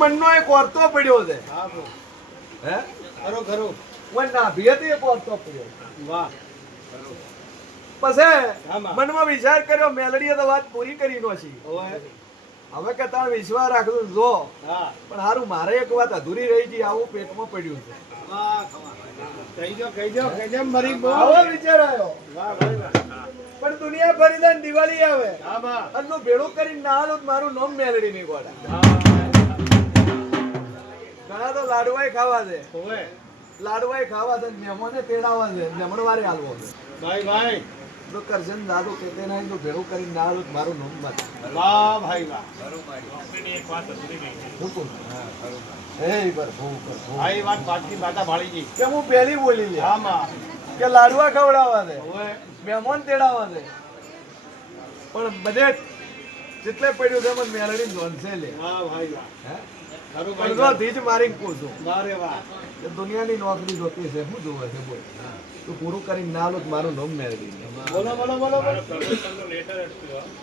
મનનો એક ઓરતો પડ્યો છે. હે? ખરો ખરો. ઓય નાભી હતી એક ઓરતો પડ્યો. વાહ. પછી મનમાં વિચાર કર્યો મેલડીએ તો વાત પૂરી કરી નો છે હવે કે તાર વિશ્વાસ રાખજો જો. પણ હારું મારે એક વાત અધૂરી રહી ગઈ આવું પેટમાં પડ્યું છે. કહી દો કહી દો કહી મારી બહુ વિચાર આવ્યો. વાહ ભાઈ પણ દુનિયા ભરી દિવાળી આવે. હા ભેળું કરીને ના તો મારું નામ મેલડી નહીં ગોડા હા ઘણા તો લાડવાય ખાવા છે. ઓય લાડવાય ખાવા છે મહેમાને તેડાવા છે જમણવારે આલવો છે. ભાઈ ભાઈ. તો કરજન દાદુ કે તે નહીં તો ભેળું કરીને ના આલું મારું નામ મત વાહ ભાઈ વાહ. હુકુમ એ બર ભૂ કર ભૂ. આ એ વાત પાટકી બાટા ભાળીજી. કે હું પહેલી બોલી લે. હા માં કે લાડવા ખવડાવવા છે. ઓય મહેમાન તેડાવા છે. પણ બધે જેટલે પડ્યું છે મને મેલડી જોનશે લે. વાહ ભાઈ વાહ. હે? જો મારી પૂછું કે દુનિયાની નોકરી જોતી છે શું જોવે છે બોલ. તું પૂરું કરીને ના લો મારું નામ મેળવી બોલો બોલો બોલો બોલો.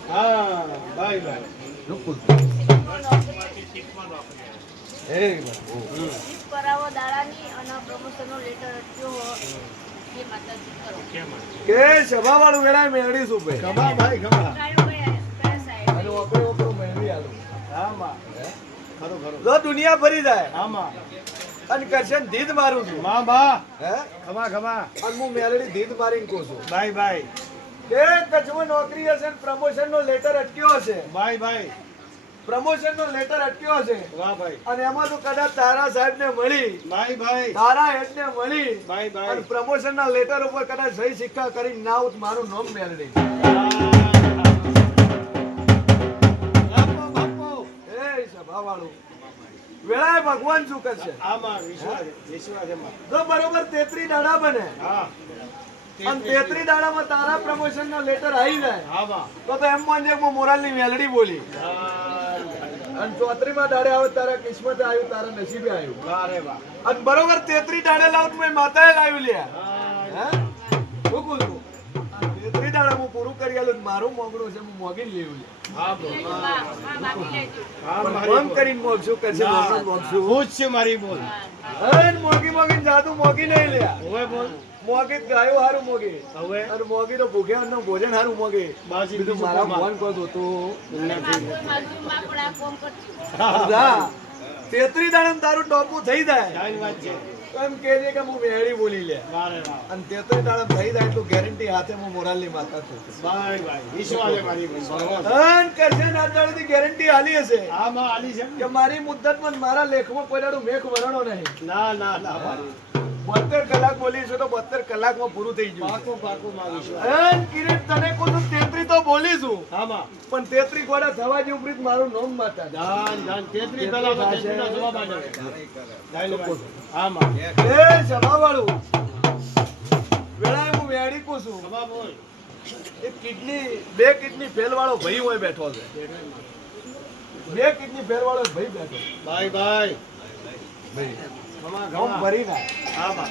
હા. ભાઈ ભાઈ. શું પૂછું? એ બસ, ઓ. જીત કરાવો દાડાની અને પ્રમોશનનો લેટર અટક્યો હો. એ માતાજી કરો. કે સભાવાળું વેળાએ મેળવી શું ભાઈ ખમા ભાઈ મેળવી આલું. હા માં. ખરું જો દુનિયા ફરી જાય. હા માં અને કરશે ને ધીધ મારું છું. માં બા. હે? ખમા ખમા. અને હું મેલડી ધીધ મારીને કહું છું. ભાઈ ભાઈ કે કચવો નોકરી હશે ને પ્રમોશન નો લેટર અટક્યો હશે. ભાઈ ભાઈ પ્રમોશન નો લેટર અટક્યો હશે. વાહ ભાઈ. અને એમાં તો કદાચ તારા સાહેબ ને મળી. ભાઈ ભાઈ તારા હેડ ને મળી ભાઈ અને ભાઈ પ્રમોશન ના લેટર ઉપર કદાચ સહી સિક્કા કરીને ના આવું મારું નામ મેળવી વેળાએ ભગવાન શું કરશે? જો બરોબર તેત્રી દાડા બને. તેત્રી દાડામાં તારા પ્રમોશન નો લેટર આવી જાય. તો તો એમ માનજે હું હું મોરાલની મેલડી બોલી. અને ચોત્રી માં દાડે આવે તારા કિસ્મત આવ્યું તારા નસીબે આવ્યું. અને બરોબર તેત્રી દાડે લાવ તો મેં માતાએ લાવ્યું લ્યા. હા. શું કહું પૂરું કરી આલું મારું મોગણું છે હું મોગી લેવું છે ફોન કરીને મોગશું કરશે મોગણ હું જ છે મારી બોલ મોગી મોગી જાદુ મોગી નહીં લ્યા હવે બોલ મોગી ગાયો હારું મોગી હવે અને મોગી તો ભૂખ્યા અન્ન ભોજન હારું મોગી બાજી મારા કોમાં. ફોન કહો તો તેત્રી દાડે તારું ટોપું થઈ જાય વાત છે એમ કહે છે કે હું મેળી બોલી લે. વાહ રે વાહ અને તેત્રી થઈ જાય એટલું ગેરંટી હાથે હું મોરાલની માતા છું. બોલ કરશે ના ગેરંટી આલી હશે. હા માં આલી છે કે મારી મુદ્દતમાં મારા લેખમાં કોઈદાડું મેખ વરણો નહીં. ના ના ના બોતેર કલાક બોલીશું તો બોતેર કલાકમાં પૂરું થઈ ગયું પાકો પાકો માં વિશ્વાસ કિરીટ તને છું તેત્રી તો બોલીશું. હા માં પણ તેત્રી ગોડા થવા જેવું પ્રીત મારું નોમ માતા જાન જાન તેત્રી કલાક તેત્રી નો જવાબ આવે જાઈને વાત. હા માં એ સભાવાળું વેળાએ હું વેડી કું છું. સભા બોલ એક કિડની બે કિડની ફેલ વાળો ભાઈ હોય બેઠો છે. બે કિડની ફેલ વાળો ભાઈ બેઠો ભાઈ ભાઈ. ભાઈ. ભરી નાખ. હા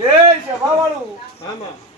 એ સભાવાળું હા માં